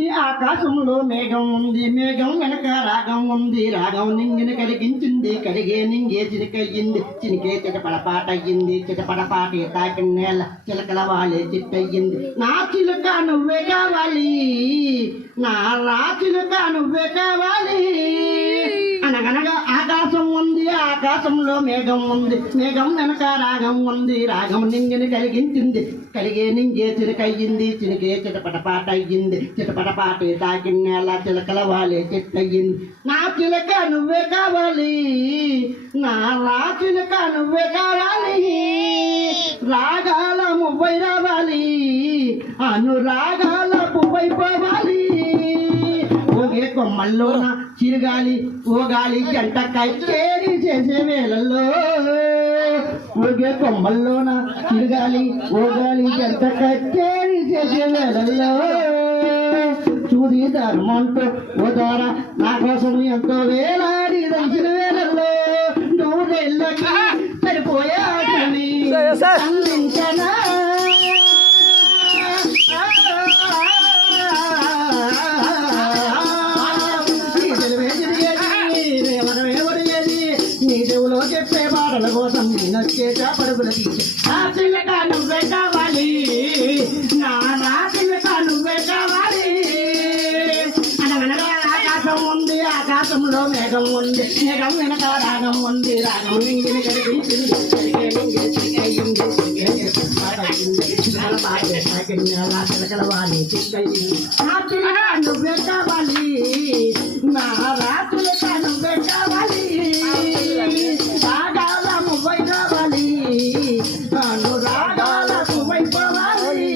ఆకాశంలో మేఘం ఉంది, మేఘం వెనక రాగం ఉంది, రాగం నింగిన కరిగించింది, కరిగే నింగే చినికయ్యింది, చినికే చిటపడపాటయ్యింది, చిటపడపాటే తాకిన నేల చిలకల వాలే చిట్టయ్యింది. నా చిలుక నువ్వే కావాలి, నా రా చిలుక నువ్వే కావాలి. అనగనగా ఆకాశం ఉంది, ఆకాశంలో మేఘం ఉంది, మేఘం వెనక రాగం ఉంది, రాగం నింగిని కలిగించింది, కలిగే నింగే చిరకయ్యింది, చినికే చిటపటపాటయ్యింది, చిటపటపాటే తాకిన నేల చిలకల వాలే చిట్టయ్యింది. నా చిలక నువ్వే కావాలి, నా రా చిలక నువ్వే కావాలి. రాగాల మువ్వై రావాలి, అనురాగాల పువ్వై పోవాలి. ఓగే కొమ్మల్లోన చిరుగాలి ఓగాలి జంట కచేరీ చేసే వేళల్లో, ఓగే కొమ్మల్లోన చిరుగాలి ఓగాలి జంట కచేరీ చేసే వేళల్లో, చూది ధర్మంతో ఓ ద్వారా నా కోసం ఎంతో వేలాడి దంచిన వేళల్లో, నువ్వు వెళ్ళకి సరిపోయే ఆటని అందించనా. నీ దేవులో చెప్పే పాటల కోసం నేనొచ్చే పరుగుల తీసి నా చిల్లక నువ్వే కావాలి, నా చిల్లక నువ్వే కావాలి. అనగనగా ఆకాశం ఉంది, ఆకాశంలో మేఘం ఉంది, మేఘం వెనక రాగం ఉంది, రాగం నింగిని కరిగించింది, కరిగే నింగి చిక్కయ్యింది, చిలకల వాలి చిక్కయ్యింది. నా చిల్లక నువ్వే కావాలి, నా చిల్లక నువ్వే కావాలి. రాగాల మువ్వై కావాలి, అనురాగాల పువ్వై పోవాలి.